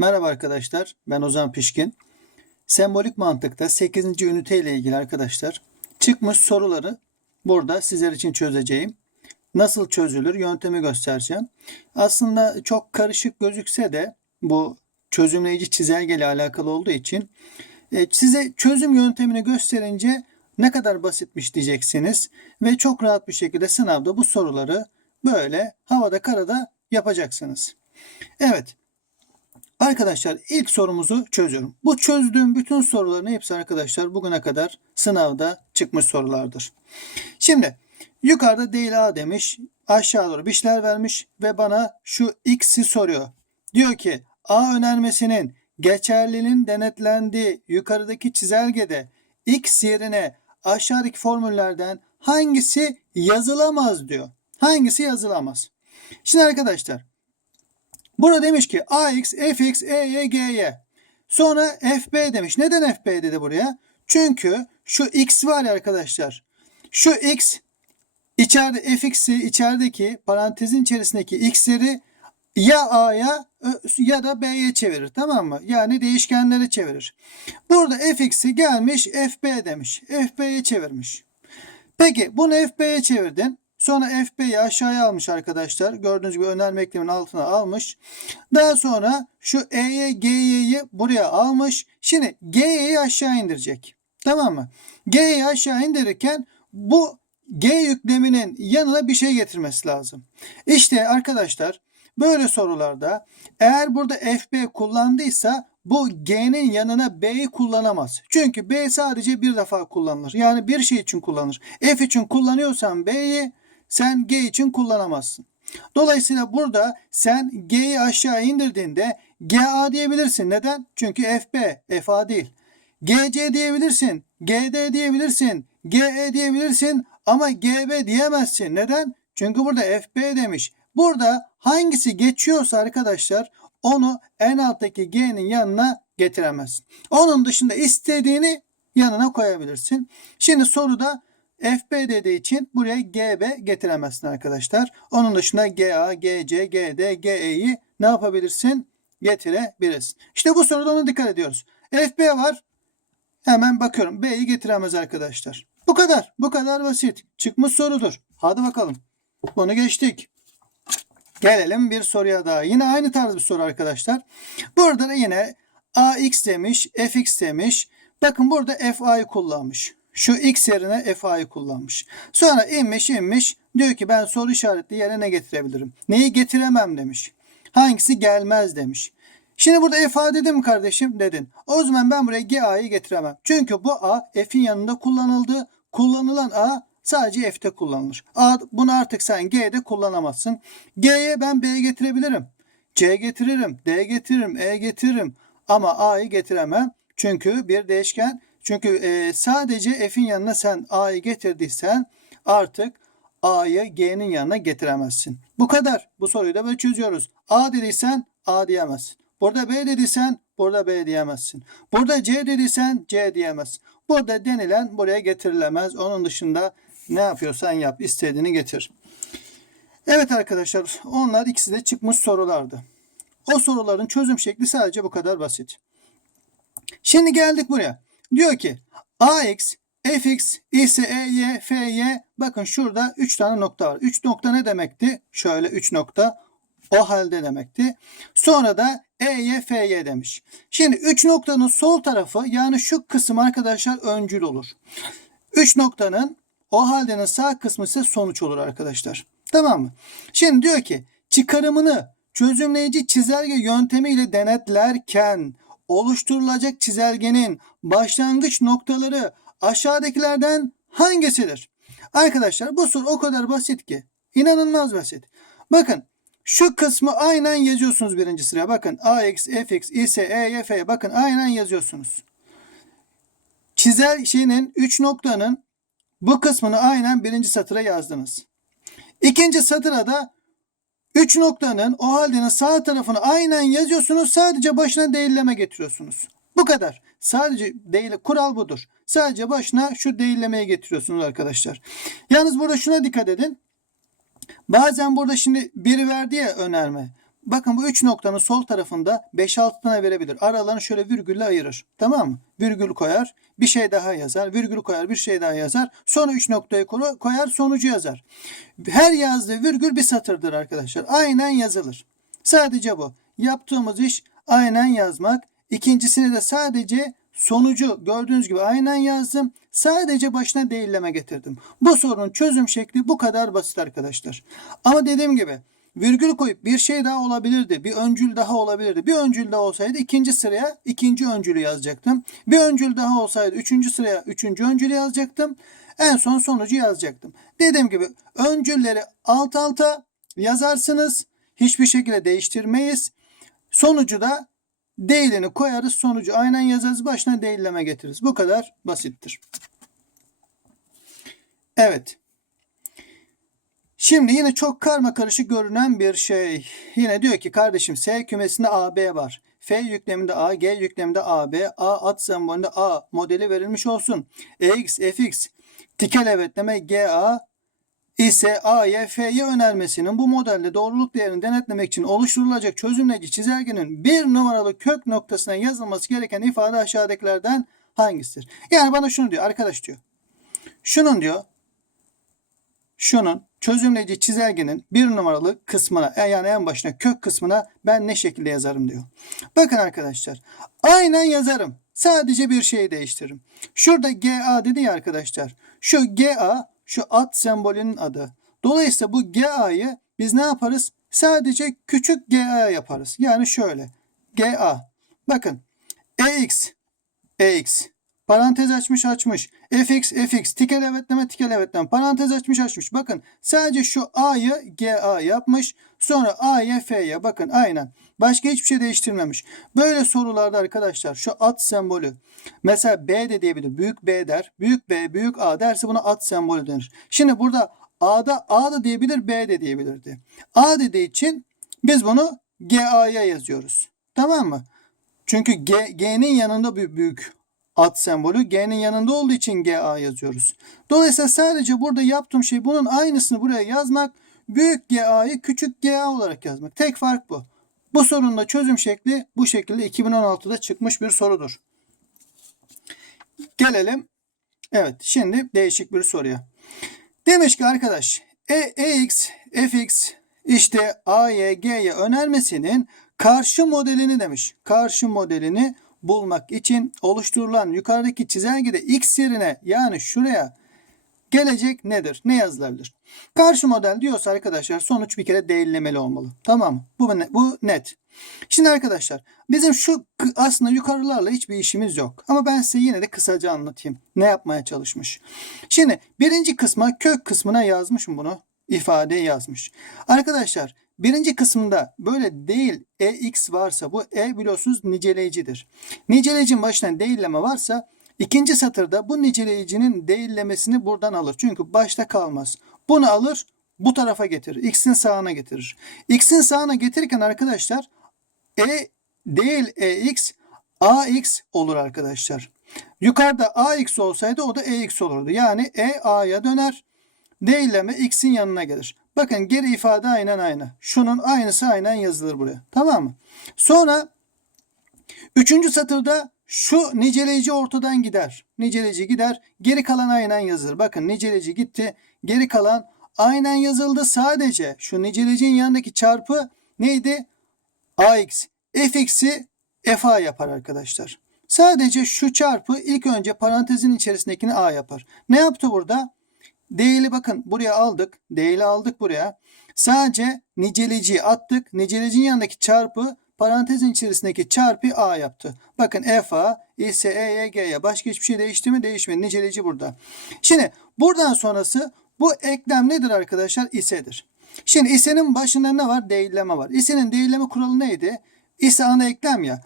Merhaba arkadaşlar, ben Ozan Pişkin. Sembolik mantıkta 8. ünite ile ilgili arkadaşlar çıkmış soruları burada sizler için çözeceğim. Nasıl çözülür yöntemi göstereceğim. Aslında çok karışık gözükse de bu çözümleyici çizelge ile alakalı olduğu için e, size çözüm yöntemini gösterince ne kadar basitmiş diyeceksiniz ve çok rahat bir şekilde sınavda bu soruları böyle havada karada yapacaksınız. Evet. Arkadaşlar ilk sorumuzu çözüyorum. Bu çözdüğüm bütün soruların hepsi arkadaşlar bugüne kadar sınavda çıkmış sorulardır. Şimdi yukarıda değil A demiş. Aşağı doğru bir şeyler vermiş ve bana şu x'i soruyor. Diyor ki A önermesinin geçerliliğin denetlendiği yukarıdaki çizelgede x yerine aşağıdaki formüllerden hangisi yazılamaz diyor. Hangisi yazılamaz? Şimdi arkadaşlar Burada demiş ki ax, fx, ey, gy. Sonra fb demiş. Neden fb dedi buraya? Çünkü şu x var ya arkadaşlar. Şu x içeride fx'i içerideki parantezin içerisindeki x'leri ya a'ya ya da b'ye çevirir. Tamam mı? Yani değişkenlere çevirir. Burada fx'i gelmiş fb demiş. fb'ye çevirmiş. Peki bunu fb'ye çevirdin. Sonra FB'yi aşağıya almış arkadaşlar. Gördüğünüz gibi önerme ekleminin altına almış. Daha sonra şu E'ye G'yi buraya almış. Şimdi G'yi aşağı indirecek. Tamam mı? G'yi aşağı indirirken bu G yükleminin yanına bir şey getirmesi lazım. İşte arkadaşlar böyle sorularda eğer burada FB kullandıysa bu G'nin yanına B'yi kullanamaz. Çünkü B sadece bir defa kullanılır. Yani bir şey için kullanılır. F için kullanıyorsan B'yi sen G için kullanamazsın. Dolayısıyla burada sen G'yi aşağı indirdiğinde GA diyebilirsin. Neden? Çünkü FB, FA değil. GC diyebilirsin, GD diyebilirsin, GE diyebilirsin ama GB diyemezsin. Neden? Çünkü burada FB demiş. Burada hangisi geçiyorsa arkadaşlar onu en alttaki G'nin yanına getiremezsin. Onun dışında istediğini yanına koyabilirsin. Şimdi soruda FB için buraya GB getiremezsin arkadaşlar. Onun dışında GA, GC, GD, GE'yi ne yapabilirsin? Getirebilirsin. İşte bu soruda ona dikkat ediyoruz. FB var. Hemen bakıyorum. B'yi getiremez arkadaşlar. Bu kadar. Bu kadar basit. Çıkmış sorudur. Hadi bakalım. Bunu geçtik. Gelelim bir soruya daha. Yine aynı tarz bir soru arkadaşlar. Burada da yine AX demiş, FX demiş. Bakın burada FA'yı kullanmış. Şu x yerine FA'yı kullanmış. Sonra inmiş inmiş diyor ki ben soru işaretli yere ne getirebilirim? Neyi getiremem demiş. Hangisi gelmez demiş. Şimdi burada FA dedim kardeşim? Dedin. O zaman ben buraya GA'yı getiremem. Çünkü bu A F'in yanında kullanıldı. Kullanılan A sadece F'te kullanılır. A, bunu artık sen G'de kullanamazsın. G'ye ben B'ye getirebilirim. C getiririm, D getiririm, E getiririm. Ama A'yı getiremem. Çünkü bir değişken çünkü e, sadece f'in yanına sen a'yı getirdiysen artık a'yı g'nin yanına getiremezsin. Bu kadar. Bu soruyu da böyle çözüyoruz. a dediysen a diyemezsin. Burada b dediysen burada b diyemezsin. Burada c dediysen c diyemezsin. Burada denilen buraya getirilemez. Onun dışında ne yapıyorsan yap. istediğini getir. Evet arkadaşlar onlar ikisi de çıkmış sorulardı. O soruların çözüm şekli sadece bu kadar basit. Şimdi geldik buraya. Diyor ki AX, FX, ise EY, FY bakın şurada 3 tane nokta var. 3 nokta ne demekti? Şöyle 3 nokta o halde demekti. Sonra da EY, FY demiş. Şimdi 3 noktanın sol tarafı yani şu kısım arkadaşlar öncül olur. 3 noktanın o haldenin sağ kısmı ise sonuç olur arkadaşlar. Tamam mı? Şimdi diyor ki çıkarımını çözümleyici çizelge yöntemiyle denetlerken oluşturulacak çizelgenin başlangıç noktaları aşağıdakilerden hangisidir? Arkadaşlar bu soru o kadar basit ki. inanılmaz basit. Bakın şu kısmı aynen yazıyorsunuz birinci sıraya. Bakın AX, FX, IS, EY, F. Bakın aynen yazıyorsunuz. Çizel şeyinin 3 noktanın bu kısmını aynen birinci satıra yazdınız. İkinci satıra da 3 noktanın o haldenin sağ tarafını aynen yazıyorsunuz. Sadece başına değilleme getiriyorsunuz. Bu kadar. Sadece değil kural budur. Sadece başına şu değillemeye getiriyorsunuz arkadaşlar. Yalnız burada şuna dikkat edin. Bazen burada şimdi biri verdi ya önerme. Bakın bu 3 noktanın sol tarafında 5-6 tane verebilir. Aralarını şöyle virgülle ayırır. Tamam mı? Virgül koyar. Bir şey daha yazar. Virgül koyar. Bir şey daha yazar. Sonra 3 noktayı koyar. Sonucu yazar. Her yazdığı virgül bir satırdır arkadaşlar. Aynen yazılır. Sadece bu. Yaptığımız iş aynen yazmak. İkincisini de sadece sonucu gördüğünüz gibi aynen yazdım. Sadece başına değilleme getirdim. Bu sorunun çözüm şekli bu kadar basit arkadaşlar. Ama dediğim gibi virgül koyup bir şey daha olabilirdi. Bir öncül daha olabilirdi. Bir öncül daha olsaydı ikinci sıraya ikinci öncülü yazacaktım. Bir öncül daha olsaydı üçüncü sıraya üçüncü öncülü yazacaktım. En son sonucu yazacaktım. Dediğim gibi öncülleri alt alta yazarsınız. Hiçbir şekilde değiştirmeyiz. Sonucu da değilini koyarız. Sonucu aynen yazarız. Başına değilleme getiririz. Bu kadar basittir. Evet. Şimdi yine çok karma karışık görünen bir şey. Yine diyor ki kardeşim S kümesinde AB var. F yükleminde A, G yükleminde AB, A at sembolünde A modeli verilmiş olsun. EX, FX, tikel evetleme GA ise A'ya F'ye önermesinin bu modelde doğruluk değerini denetlemek için oluşturulacak çözümleyici çizelgenin bir numaralı kök noktasına yazılması gereken ifade aşağıdakilerden hangisidir? Yani bana şunu diyor arkadaş diyor. Şunun diyor şunun çözümleyici çizelgenin bir numaralı kısmına e, yani en başına kök kısmına ben ne şekilde yazarım diyor. Bakın arkadaşlar aynen yazarım. Sadece bir şey değiştiririm. Şurada GA dedi ya arkadaşlar. Şu GA şu at sembolünün adı. Dolayısıyla bu GA'yı biz ne yaparız? Sadece küçük GA yaparız. Yani şöyle. GA. Bakın. EX. EX. Parantez açmış açmış. fx fx tikel evetleme tikel evetleme parantez açmış açmış. Bakın sadece şu a'yı ga yapmış. Sonra a'ya f'ye bakın aynen. Başka hiçbir şey değiştirmemiş. Böyle sorularda arkadaşlar şu at sembolü. Mesela b de diyebilir. Büyük b der. Büyük b büyük a derse buna at sembolü denir. Şimdi burada a'da a da diyebilir b de diyebilirdi. a dediği için biz bunu ga'ya yazıyoruz. Tamam mı? Çünkü G, G'nin yanında bir büyük at sembolü. G'nin yanında olduğu için GA yazıyoruz. Dolayısıyla sadece burada yaptığım şey bunun aynısını buraya yazmak. Büyük GA'yı küçük GA olarak yazmak. Tek fark bu. Bu sorunun da çözüm şekli bu şekilde 2016'da çıkmış bir sorudur. Gelelim. Evet şimdi değişik bir soruya. Demiş ki arkadaş e, EX, FX işte A'ya G'ye önermesinin karşı modelini demiş. Karşı modelini bulmak için oluşturulan yukarıdaki çizelgede x yerine yani şuraya gelecek nedir? Ne yazılabilir? Karşı model diyorsa arkadaşlar sonuç bir kere değillemeli olmalı. Tamam? Bu, bu net. Şimdi arkadaşlar bizim şu aslında yukarılarla hiçbir işimiz yok. Ama ben size yine de kısaca anlatayım. Ne yapmaya çalışmış. Şimdi birinci kısma kök kısmına yazmışım bunu. ifade yazmış. Arkadaşlar Birinci kısımda böyle değil EX varsa bu E biliyorsunuz niceleyicidir. Niceleyicinin başına değilleme varsa ikinci satırda bu niceleyicinin değillemesini buradan alır. Çünkü başta kalmaz. Bunu alır bu tarafa getirir. X'in sağına getirir. X'in sağına getirirken arkadaşlar E değil EX AX olur arkadaşlar. Yukarıda AX olsaydı o da EX olurdu. Yani E A'ya döner. Değilleme X'in yanına gelir. Bakın geri ifade aynen aynı. Şunun aynısı aynen yazılır buraya. Tamam mı? Sonra üçüncü satırda şu niceleyici ortadan gider. Niceleyici gider. Geri kalan aynen yazılır. Bakın niceleyici gitti. Geri kalan aynen yazıldı. Sadece şu niceleyicinin yanındaki çarpı neydi? AX. FX'i FA yapar arkadaşlar. Sadece şu çarpı ilk önce parantezin içerisindekini A yapar. Ne yaptı burada? Değili bakın buraya aldık. Değili aldık buraya. Sadece niceleciyi attık. Nicelecinin yanındaki çarpı parantezin içerisindeki çarpı A yaptı. Bakın FA, İS, E, G'ye başka hiçbir şey değişti mi? Değişmedi. Niceleci burada. Şimdi buradan sonrası bu eklem nedir arkadaşlar? İS'dir. Şimdi İS'nin başında ne var? Değilleme var. İS'nin değilleme kuralı neydi? İS ana eklem ya.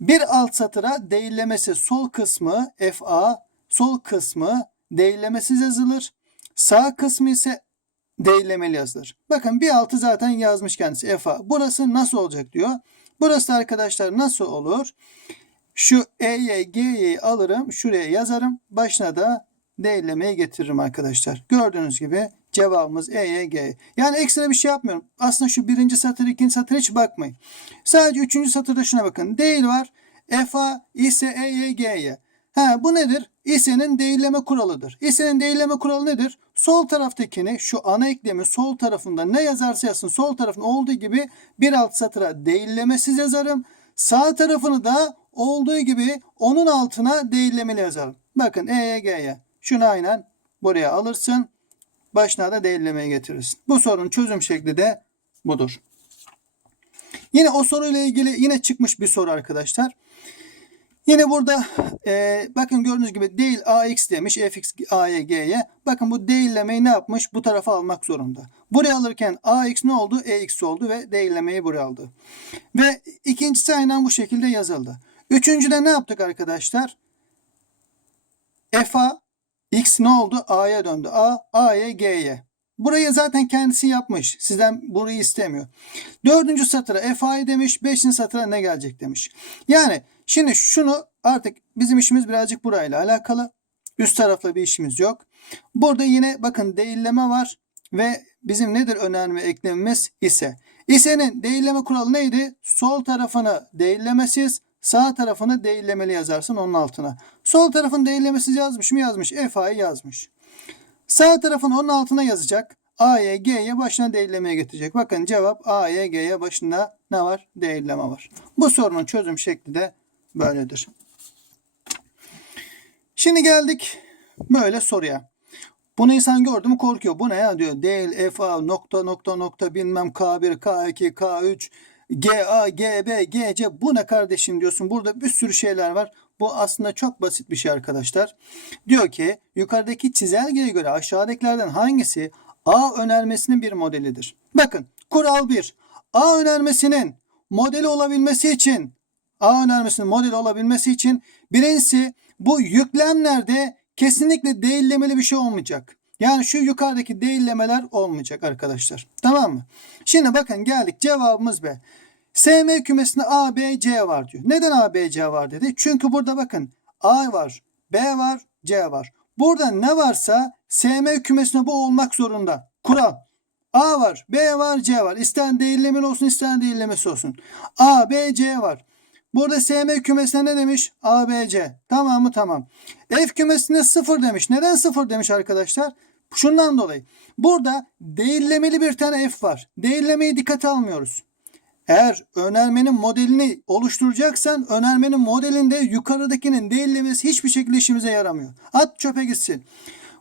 Bir alt satıra değillemesi sol kısmı FA, sol kısmı değillemesiz yazılır. Sağ kısmı ise değillemeli yazılır. Bakın bir altı zaten yazmış kendisi FA. Burası nasıl olacak diyor. Burası arkadaşlar nasıl olur? Şu E'ye G'yi alırım. Şuraya yazarım. Başına da değillemeyi getiririm arkadaşlar. Gördüğünüz gibi Cevabımız E, Y, G. Yani ekstra bir şey yapmıyorum. Aslında şu birinci satır, ikinci satır hiç bakmayın. Sadece üçüncü satırda şuna bakın. Değil var. F, A, ise E, Y, G, Y. Ha, bu nedir? İse'nin değilleme kuralıdır. İse'nin değilleme kuralı nedir? Sol taraftakini şu ana eklemin sol tarafında ne yazarsa yazsın sol tarafın olduğu gibi bir alt satıra değillemesiz yazarım. Sağ tarafını da olduğu gibi onun altına değillemeli yazarım. Bakın E'ye G'ye. Şunu aynen buraya alırsın. Başına da değillemeye getirirsin. Bu sorunun çözüm şekli de budur. Yine o soruyla ilgili yine çıkmış bir soru arkadaşlar. Yine burada e, bakın gördüğünüz gibi değil ax demiş fx a'ya g'ye. Bakın bu değillemeyi ne yapmış? Bu tarafa almak zorunda. Buraya alırken ax ne oldu? ex oldu ve değillemeyi buraya aldı. Ve ikincisi aynen bu şekilde yazıldı. Üçüncüde ne yaptık arkadaşlar? f'a x ne oldu? a'ya döndü. a a'ya g'ye. Burayı zaten kendisi yapmış. Sizden burayı istemiyor. Dördüncü satıra fa'yı demiş. Beşinci satıra ne gelecek demiş. Yani şimdi şunu artık bizim işimiz birazcık burayla alakalı. Üst tarafla bir işimiz yok. Burada yine bakın değilleme var. Ve bizim nedir önerme eklemimiz ise. İse'nin değilleme kuralı neydi? Sol tarafını değillemesiz, sağ tarafını değillemeli yazarsın onun altına. Sol tarafın değillemesiz yazmış mı? Yazmış. Fa'yı yazmış. Sağ tarafın onun altına yazacak. A'ya G'ye başına değillemeye getirecek. Bakın cevap A'ya G'ye başında ne var? Değilleme var. Bu sorunun çözüm şekli de böyledir. Şimdi geldik böyle soruya. Bunu insan gördü mü korkuyor. Bu ne ya diyor. Değil FA nokta nokta nokta bilmem K1, K2, K3, GA, GB, GC bu ne kardeşim diyorsun. Burada bir sürü şeyler var. Bu aslında çok basit bir şey arkadaşlar. Diyor ki yukarıdaki çizelgeye göre aşağıdakilerden hangisi A önermesinin bir modelidir? Bakın kural 1. A önermesinin modeli olabilmesi için A önermesinin modeli olabilmesi için birincisi bu yüklemlerde kesinlikle değillemeli bir şey olmayacak. Yani şu yukarıdaki değillemeler olmayacak arkadaşlar. Tamam mı? Şimdi bakın geldik cevabımız B. SM kümesinde A, B, C var diyor. Neden A, B, C var dedi? Çünkü burada bakın A var, B var, C var. Burada ne varsa SM kümesinde bu olmak zorunda. Kural. A var, B var, C var. İster değillemeli olsun, ister değillemesi olsun. A, B, C var. Burada SM kümesine ne demiş? A, B, C. Tamam. F kümesinde 0 demiş. Neden 0 demiş arkadaşlar? Şundan dolayı. Burada değillemeli bir tane F var. Değillemeyi dikkate almıyoruz. Eğer önermenin modelini oluşturacaksan önermenin modelinde yukarıdakinin değillemesi hiçbir şekilde işimize yaramıyor. At çöpe gitsin.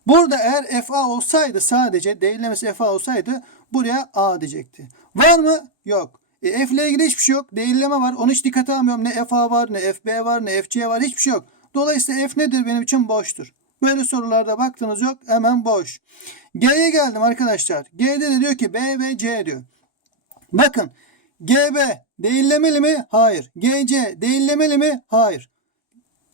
Burada eğer FA olsaydı sadece değillemesi FA olsaydı buraya A diyecekti. Var mı? Yok. E, F ile ilgili hiçbir şey yok. Değilleme var. Onu hiç dikkate almıyorum. Ne FA var, ne FB var, ne FC var. Hiçbir şey yok. Dolayısıyla F nedir benim için? Boştur. Böyle sorularda baktınız yok. Hemen boş. G'ye geldim arkadaşlar. G'de de diyor ki B ve C diyor. Bakın GB değillemeli mi? Hayır. GC değillemeli mi? Hayır.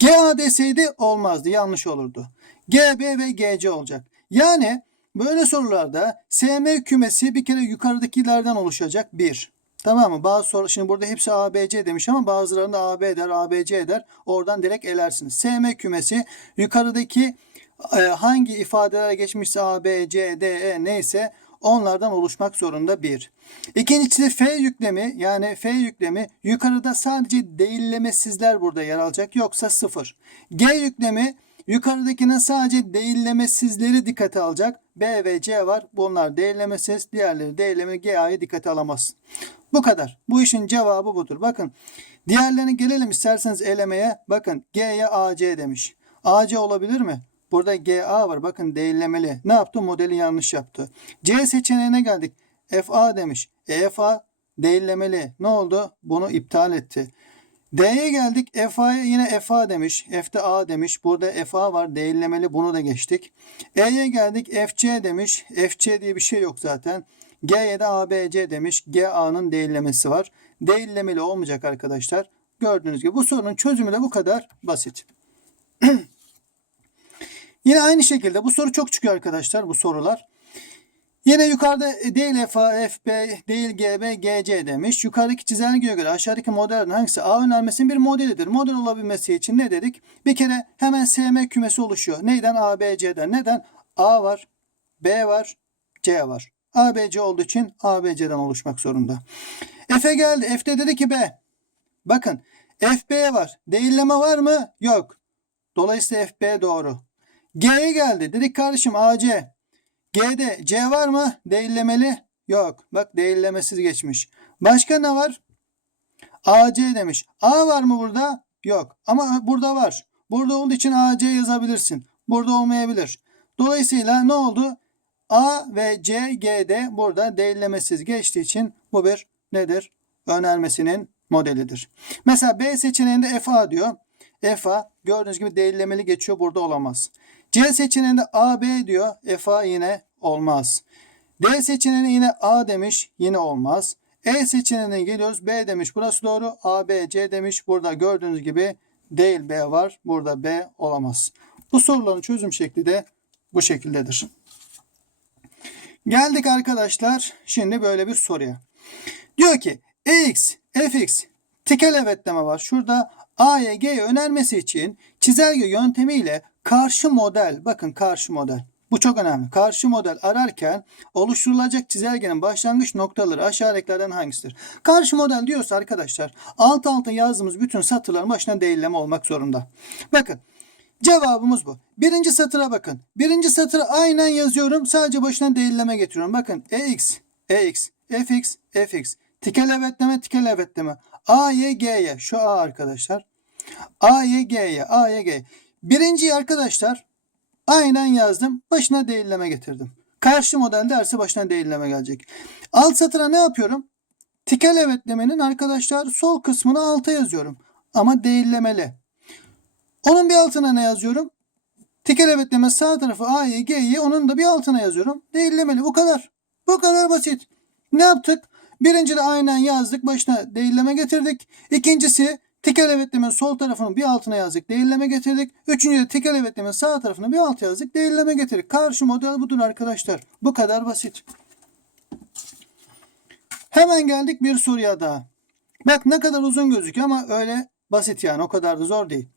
GA deseydi olmazdı. Yanlış olurdu. GB ve GC olacak. Yani böyle sorularda SM kümesi bir kere yukarıdakilerden oluşacak. Bir. Tamam mı? Bazı soru şimdi burada hepsi ABC demiş ama bazılarında AB der, ABC der. Oradan direkt elersiniz. SM kümesi yukarıdaki e, hangi ifadeler geçmişse A, B, C, D, E neyse onlardan oluşmak zorunda bir. İkincisi F yüklemi yani F yüklemi yukarıda sadece değillemesizler burada yer alacak yoksa sıfır. G yüklemi yukarıdakinin sadece değillemesizleri dikkate alacak. B ve C var. Bunlar değillemesiz. Diğerleri değilleme G'yi dikkate alamazsın. Bu kadar. Bu işin cevabı budur. Bakın diğerlerine gelelim isterseniz elemeye. Bakın G'ye AC demiş. AC olabilir mi? Burada GA var. Bakın değillemeli. Ne yaptı? Modeli yanlış yaptı. C seçeneğine geldik. FA demiş. EFA değillemeli. Ne oldu? Bunu iptal etti. D'ye geldik. FA'ya yine FA demiş. F'de A demiş. Burada FA var. Değillemeli. Bunu da geçtik. E'ye geldik. FC demiş. FC diye bir şey yok zaten. G'ye de ABC demiş. GA'nın değillemesi var. Değillemeli olmayacak arkadaşlar. Gördüğünüz gibi bu sorunun çözümü de bu kadar basit. Yine aynı şekilde bu soru çok çıkıyor arkadaşlar bu sorular. Yine yukarıda değil FA, FB, değil GB, GC demiş. Yukarıdaki çizelgeye göre aşağıdaki modelin hangisi A önermesinin bir modelidir. Model olabilmesi için ne dedik? Bir kere hemen SM kümesi oluşuyor. Neyden? A, B, C'den. Neden? A var, B var, C var. ABC olduğu için ABC'den oluşmak zorunda. F'e geldi. F'de dedi ki B. Bakın FB var. Değilleme var mı? Yok. Dolayısıyla FB doğru. G'ye geldi. Dedik kardeşim AC. G'de C var mı? Değillemeli. Yok. Bak değillemesiz geçmiş. Başka ne var? AC demiş. A var mı burada? Yok. Ama burada var. Burada olduğu için AC yazabilirsin. Burada olmayabilir. Dolayısıyla ne oldu? A ve C, G'de burada değillemesiz geçtiği için bu bir nedir? Önermesinin modelidir. Mesela B seçeneğinde FA diyor. FA gördüğünüz gibi değillemeli geçiyor. Burada olamaz. C seçeneğinde AB diyor. FA yine olmaz. D seçeneğinde yine A demiş. Yine olmaz. E seçeneğine geliyoruz. B demiş. Burası doğru. A, B, C demiş. Burada gördüğünüz gibi değil B var. Burada B olamaz. Bu soruların çözüm şekli de bu şekildedir. Geldik arkadaşlar. Şimdi böyle bir soruya. Diyor ki EX, FX tikel evetleme var. Şurada A'ya G'ye önermesi için çizelge yöntemiyle karşı model. Bakın karşı model. Bu çok önemli. Karşı model ararken oluşturulacak çizelgenin başlangıç noktaları aşağıdakilerden hangisidir? Karşı model diyorsa arkadaşlar alt alta yazdığımız bütün satırların başına değilleme olmak zorunda. Bakın Cevabımız bu. Birinci satıra bakın. Birinci satırı aynen yazıyorum. Sadece başına değilleme getiriyorum. Bakın EX, EX, FX, FX. Tikel evetleme, tikel evetleme. A'ya G'ye. Şu A arkadaşlar. A'ya G'ye, A'ya G. Birinciyi arkadaşlar aynen yazdım. Başına değilleme getirdim. Karşı model derse başına değilleme gelecek. Alt satıra ne yapıyorum? Tikel evetlemenin arkadaşlar sol kısmını alta yazıyorum. Ama değillemeli. Onun bir altına ne yazıyorum? Tekel evetleme sağ tarafı A'yı G'yi onun da bir altına yazıyorum. Değillemeli. Bu kadar. Bu kadar basit. Ne yaptık? Birinci aynen yazdık. Başına değilleme getirdik. İkincisi tekel evetlemenin sol tarafını bir altına yazdık. Değilleme getirdik. Üçüncü de tekel evetlemenin sağ tarafını bir alta yazdık. Değilleme getirdik. Karşı model budur arkadaşlar. Bu kadar basit. Hemen geldik bir soruya daha. Bak ne kadar uzun gözüküyor ama öyle basit yani. O kadar da zor değil.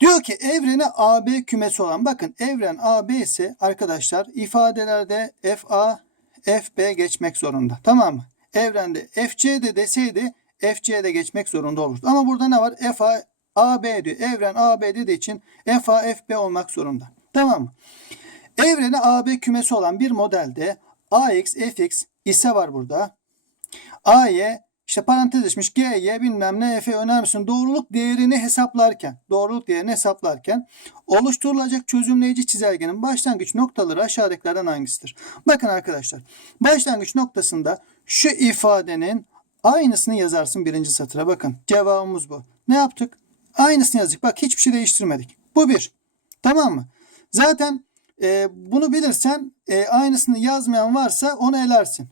Diyor ki evrene AB kümesi olan bakın evren AB ise arkadaşlar ifadelerde FA FB geçmek zorunda. Tamam mı? Evrende FC de deseydi FC de geçmek zorunda olurdu. Ama burada ne var? FA AB diyor. Evren AB dediği için FA FB olmak zorunda. Tamam mı? Evrene AB kümesi olan bir modelde AX FX ise var burada. A'ye işte parantez açmış G'ye bilmem ne F'ye önermesin doğruluk değerini hesaplarken doğruluk değerini hesaplarken oluşturulacak çözümleyici çizelgenin başlangıç noktaları aşağıdakilerden hangisidir? Bakın arkadaşlar başlangıç noktasında şu ifadenin aynısını yazarsın birinci satıra bakın cevabımız bu. Ne yaptık? Aynısını yazdık bak hiçbir şey değiştirmedik. Bu bir. Tamam mı? Zaten e, bunu bilirsen e, aynısını yazmayan varsa onu elersin.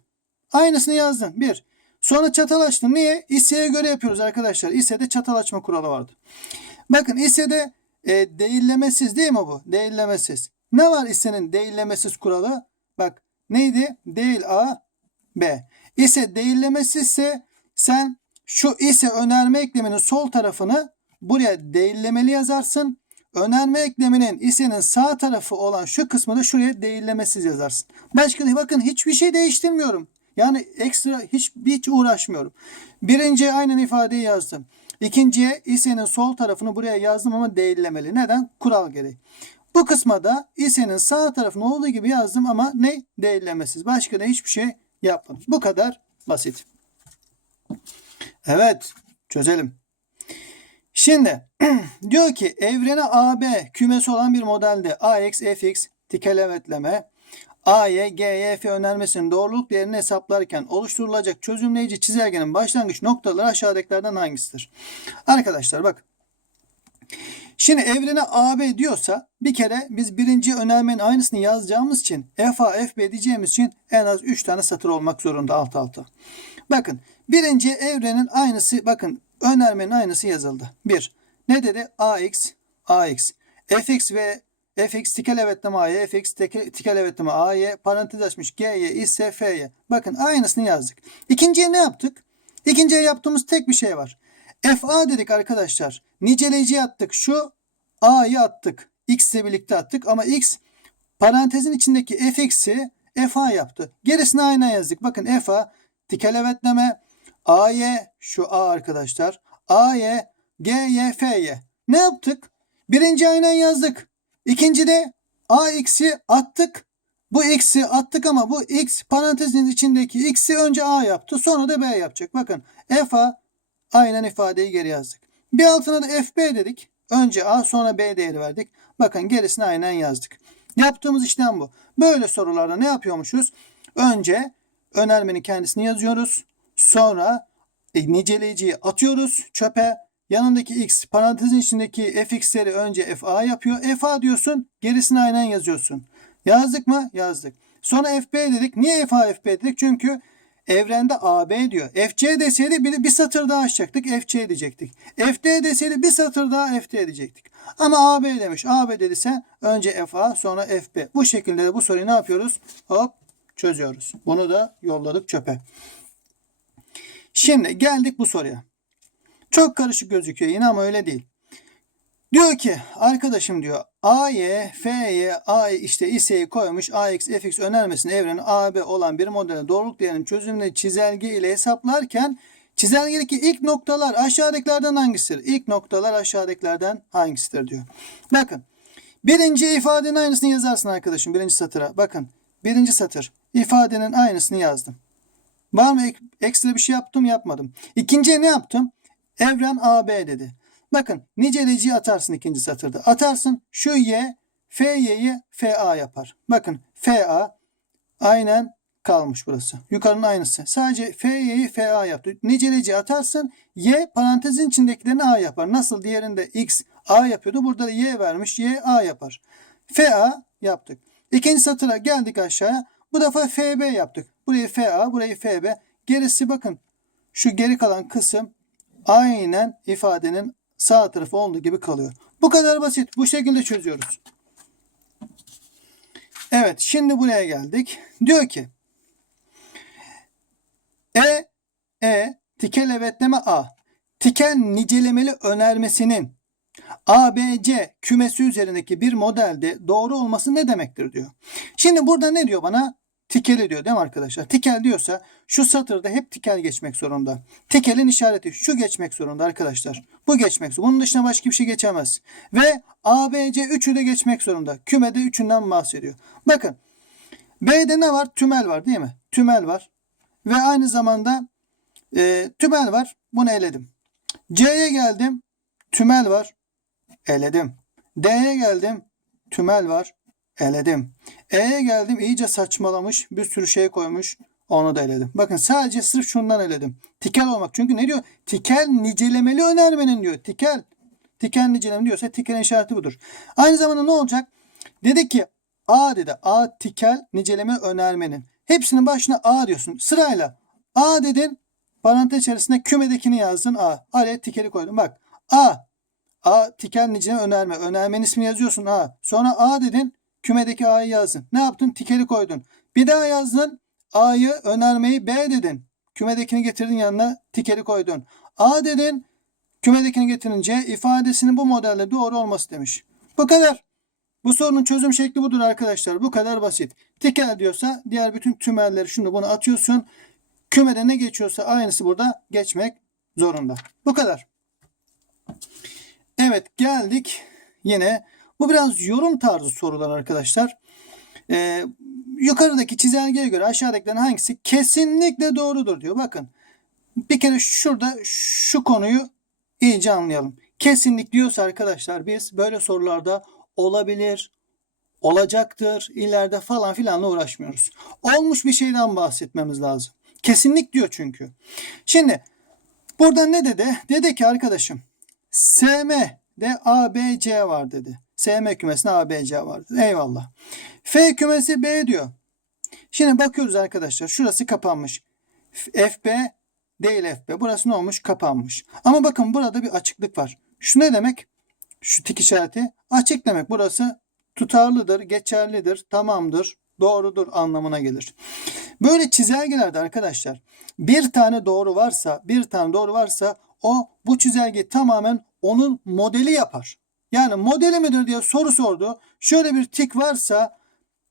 Aynısını yazdın. Bir. Sonra çatal açtım. Niye? İSE'ye göre yapıyoruz arkadaşlar. İSE'de çatal açma kuralı vardı. Bakın İSE'de e, değillemesiz değil mi bu? Değillemesiz. Ne var İSE'nin değillemesiz kuralı? Bak neydi? Değil A, B. İSE değillemesizse sen şu ise önerme ekleminin sol tarafını buraya değillemeli yazarsın. Önerme ekleminin ise'nin sağ tarafı olan şu kısmı da şuraya değillemesiz yazarsın. Başka bakın hiçbir şey değiştirmiyorum. Yani ekstra hiç, hiç uğraşmıyorum. Birinciye aynen ifadeyi yazdım. İkinciye ise'nin sol tarafını buraya yazdım ama değillemeli. Neden? Kural gereği. Bu kısma da ise'nin sağ tarafını olduğu gibi yazdım ama ne? Değillemesiz. Başka da hiçbir şey yapmadım. Bu kadar basit. Evet. Çözelim. Şimdi diyor ki evrene AB kümesi olan bir modelde AX, FX tikelemetleme A'ya G'ye F önermesinin doğruluk değerini hesaplarken oluşturulacak çözümleyici çizelgenin başlangıç noktaları aşağıdakilerden hangisidir? Arkadaşlar bak. Şimdi evrene AB diyorsa bir kere biz birinci önermenin aynısını yazacağımız için FA FB diyeceğimiz için en az 3 tane satır olmak zorunda alt alta. Bakın birinci evrenin aynısı bakın önermenin aynısı yazıldı. 1. Ne dedi? AX, AX. FX ve fx tikel evetleme a'ya, fx tikel evetleme a'ya, parantez açmış g'ye ise f'ye. Bakın aynısını yazdık. İkinciye ne yaptık? İkinciye yaptığımız tek bir şey var. Fa dedik arkadaşlar. Niceleyici attık. Şu a'yı attık. x ile birlikte attık ama x parantezin içindeki fx'i FA yaptı. Gerisini aynen yazdık. Bakın FA tikel evetleme AY şu A arkadaşlar. AY GY FY. Ne yaptık? Birinci aynen yazdık. İkincide AX'i attık. Bu x'i attık ama bu x parantezin içindeki x'i önce a yaptı sonra da b yapacak. Bakın fa aynen ifadeyi geri yazdık. Bir altına da fb dedik. Önce a sonra b değeri verdik. Bakın gerisini aynen yazdık. Yaptığımız işlem bu. Böyle sorularda ne yapıyormuşuz? Önce önermenin kendisini yazıyoruz. Sonra e, niceleyiciyi atıyoruz çöpe. Yanındaki x parantezin içindeki fx'leri önce fa yapıyor. fa diyorsun gerisini aynen yazıyorsun. Yazdık mı? Yazdık. Sonra FB dedik. Niye FA FB dedik? Çünkü evrende AB diyor. FC deseydi bir, bir satır daha açacaktık. FC diyecektik. FD deseydi bir satır daha FD diyecektik. Ama AB demiş. AB dediyse önce FA sonra FB. Bu şekilde de bu soruyu ne yapıyoruz? Hop çözüyoruz. Bunu da yolladık çöpe. Şimdi geldik bu soruya. Çok karışık gözüküyor yine ama öyle değil. Diyor ki arkadaşım diyor A'ye, F'ye, A işte İSE'yi koymuş AX, FX önermesinin evreni AB olan bir modele doğruluk değerinin çözümünü çizelge ile hesaplarken çizelgedeki ilk noktalar aşağıdakilerden hangisidir? İlk noktalar aşağıdakilerden hangisidir diyor. Bakın birinci ifadenin aynısını yazarsın arkadaşım birinci satıra. Bakın birinci satır ifadenin aynısını yazdım. Var mı ek- ekstra bir şey yaptım yapmadım. İkinciye ne yaptım? Evren AB dedi. Bakın niceleciyi atarsın ikinci satırda. Atarsın şu y FY'yi FA yapar. Bakın FA aynen kalmış burası. Yukarının aynısı. Sadece FY'yi FA yaptı. Niceleciyi atarsın y parantezin içindekilerini A yapar. Nasıl diğerinde x A yapıyordu. Burada da y vermiş y A yapar. FA yaptık. İkinci satıra geldik aşağıya. Bu defa FB yaptık. Burayı FA, burayı FB. Gerisi bakın şu geri kalan kısım aynen ifadenin sağ tarafı olduğu gibi kalıyor. Bu kadar basit. Bu şekilde çözüyoruz. Evet şimdi buraya geldik. Diyor ki E, E, tikel evetleme A. Tikel nicelemeli önermesinin ABC kümesi üzerindeki bir modelde doğru olması ne demektir diyor. Şimdi burada ne diyor bana? Tikeli diyor değil mi arkadaşlar? Tikel diyorsa şu satırda hep tikel geçmek zorunda. Tikelin işareti şu geçmek zorunda arkadaşlar. Bu geçmek zorunda. Bunun dışına başka bir şey geçemez. Ve ABC 3'ü de geçmek zorunda. Kümede 3'ünden bahsediyor. Bakın B'de ne var? Tümel var değil mi? Tümel var. Ve aynı zamanda e, tümel var. Bunu eledim. C'ye geldim. Tümel var. Eledim. D'ye geldim. Tümel var. Eledim. E'ye geldim. iyice saçmalamış. Bir sürü şey koymuş. Onu da eledim. Bakın sadece sırf şundan eledim. Tikel olmak. Çünkü ne diyor? Tikel nicelemeli önermenin diyor. Tikel. Tikel niceleme diyorsa tikelin işareti budur. Aynı zamanda ne olacak? Dedi ki A dedi. A tikel niceleme önermenin. Hepsinin başına A diyorsun. Sırayla. A dedin. Parantez içerisinde kümedekini yazdın A. Araya tikeli koydum. Bak. A. A tikel niceleme önerme. Önermenin ismini yazıyorsun A. Sonra A dedin. Kümedeki A'yı yazdın. Ne yaptın? Tikeli koydun. Bir daha yazdın. A'yı önermeyi B dedin. Kümedekini getirdin yanına tikeli koydun. A dedin. Kümedekini getirince ifadesinin bu modelle doğru olması demiş. Bu kadar. Bu sorunun çözüm şekli budur arkadaşlar. Bu kadar basit. Tikel diyorsa diğer bütün tümelleri şunu bunu atıyorsun. Kümede ne geçiyorsa aynısı burada geçmek zorunda. Bu kadar. Evet geldik yine. Bu biraz yorum tarzı sorular arkadaşlar. Ee, yukarıdaki çizelgeye göre aşağıdakilerin hangisi kesinlikle doğrudur diyor. Bakın bir kere şurada şu konuyu iyice anlayalım. Kesinlik diyorsa arkadaşlar biz böyle sorularda olabilir, olacaktır, ileride falan filanla uğraşmıyoruz. Olmuş bir şeyden bahsetmemiz lazım. Kesinlik diyor çünkü. Şimdi burada ne dedi? Dedi ki arkadaşım SM'de ABC var dedi. SM kümesinde ABC var. Eyvallah. F kümesi B diyor. Şimdi bakıyoruz arkadaşlar. Şurası kapanmış. FB değil FB. Burası ne olmuş? Kapanmış. Ama bakın burada bir açıklık var. Şu ne demek? Şu tik işareti açık demek. Burası tutarlıdır, geçerlidir, tamamdır, doğrudur anlamına gelir. Böyle çizelgelerde arkadaşlar bir tane doğru varsa, bir tane doğru varsa o bu çizelge tamamen onun modeli yapar. Yani modeli midir diye soru sordu. Şöyle bir tik varsa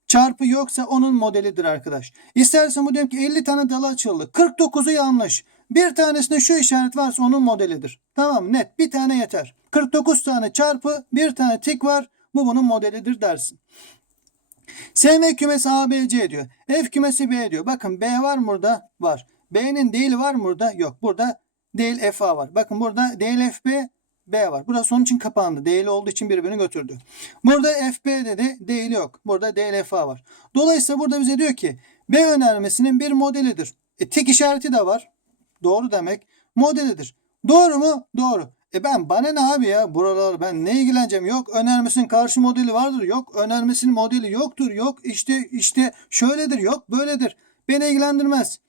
çarpı yoksa onun modelidir arkadaş. İstersen bu diyelim ki 50 tane dalı açıldı. 49'u yanlış. Bir tanesinde şu işaret varsa onun modelidir. Tamam net bir tane yeter. 49 tane çarpı bir tane tik var. Bu bunun modelidir dersin. SM kümesi A, B, C diyor. F kümesi B diyor. Bakın B var mı burada? Var. B'nin değil var mı burada? Yok. Burada değil FA var. Bakın burada değil FB, B var. Burası onun için kapandı. Değil olduğu için birbirini götürdü. Burada FB dedi. Değil yok. Burada değil FA var. Dolayısıyla burada bize diyor ki B önermesinin bir modelidir. E, tik işareti de var. Doğru demek. Modelidir. Doğru mu? Doğru. E ben bana ne abi ya buralar ben ne ilgileneceğim yok önermesinin karşı modeli vardır yok önermesinin modeli yoktur yok işte işte şöyledir yok böyledir beni ilgilendirmez.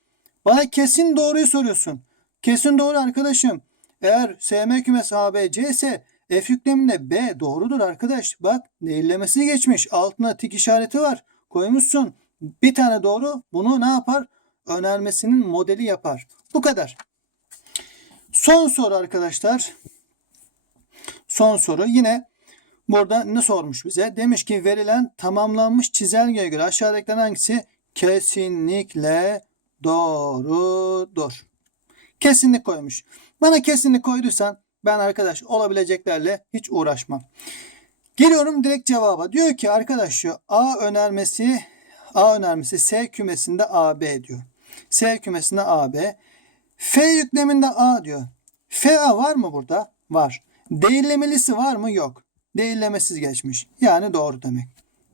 Bana kesin doğruyu soruyorsun. Kesin doğru arkadaşım. Eğer SM kümesi ABC ise F yükleminde B doğrudur arkadaş. Bak değillemesi geçmiş. Altına tik işareti var. Koymuşsun. Bir tane doğru bunu ne yapar? Önermesinin modeli yapar. Bu kadar. Son soru arkadaşlar. Son soru yine burada ne sormuş bize? Demiş ki verilen tamamlanmış çizelgeye göre aşağıdakilerden hangisi kesinlikle doğrudur? Kesinlik koymuş. Bana kesinlik koyduysan ben arkadaş olabileceklerle hiç uğraşmam. Geliyorum direkt cevaba. Diyor ki arkadaş şu A önermesi A önermesi S kümesinde AB diyor. S kümesinde AB. F yükleminde A diyor. FA var mı burada? Var. Değillemelisi var mı? Yok. Değillemesiz geçmiş. Yani doğru demek.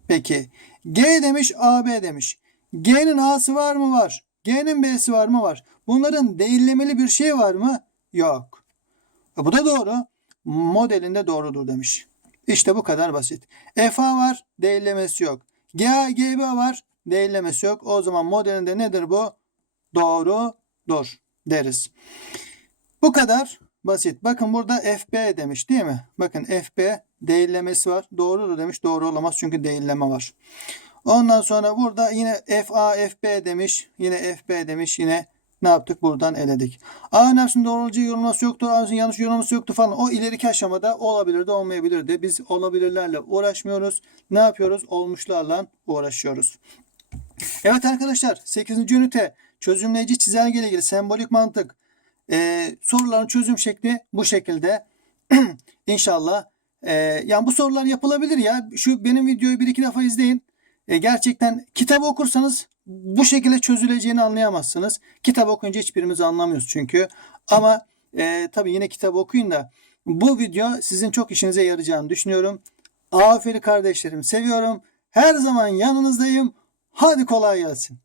Peki. G demiş AB demiş. G'nin A'sı var mı? Var. G'nin B'si var mı? Var. Bunların değillemeli bir şey var mı? Yok. E bu da doğru. Modelinde doğrudur demiş. İşte bu kadar basit. FA var. Değillemesi yok. GA, GB var. Değillemesi yok. O zaman modelinde nedir bu? Doğrudur deriz. Bu kadar basit. Bakın burada FB demiş değil mi? Bakın FB değillemesi var. Doğrudur demiş. Doğru olamaz çünkü değilleme var. Ondan sonra burada yine FA, FB demiş. Yine FB demiş. Yine ne yaptık? Buradan eledik. A önemsinin doğrulucu yorulması yoktur. A yanlış yorulması yoktur falan. O ileriki aşamada olabilir de olmayabilir de. Biz olabilirlerle uğraşmıyoruz. Ne yapıyoruz? Olmuşlarla uğraşıyoruz. Evet arkadaşlar 8. ünite çözümleyici çizelge ile ilgili sembolik mantık e, soruların çözüm şekli bu şekilde. İnşallah. E, yani bu sorular yapılabilir ya. Şu benim videoyu bir iki defa izleyin. E, gerçekten kitabı okursanız bu şekilde çözüleceğini anlayamazsınız. Kitap okuyunca hiçbirimiz anlamıyoruz çünkü. Ama e, tabii yine kitap okuyun da bu video sizin çok işinize yarayacağını düşünüyorum. Aferin kardeşlerim seviyorum. Her zaman yanınızdayım. Hadi kolay gelsin.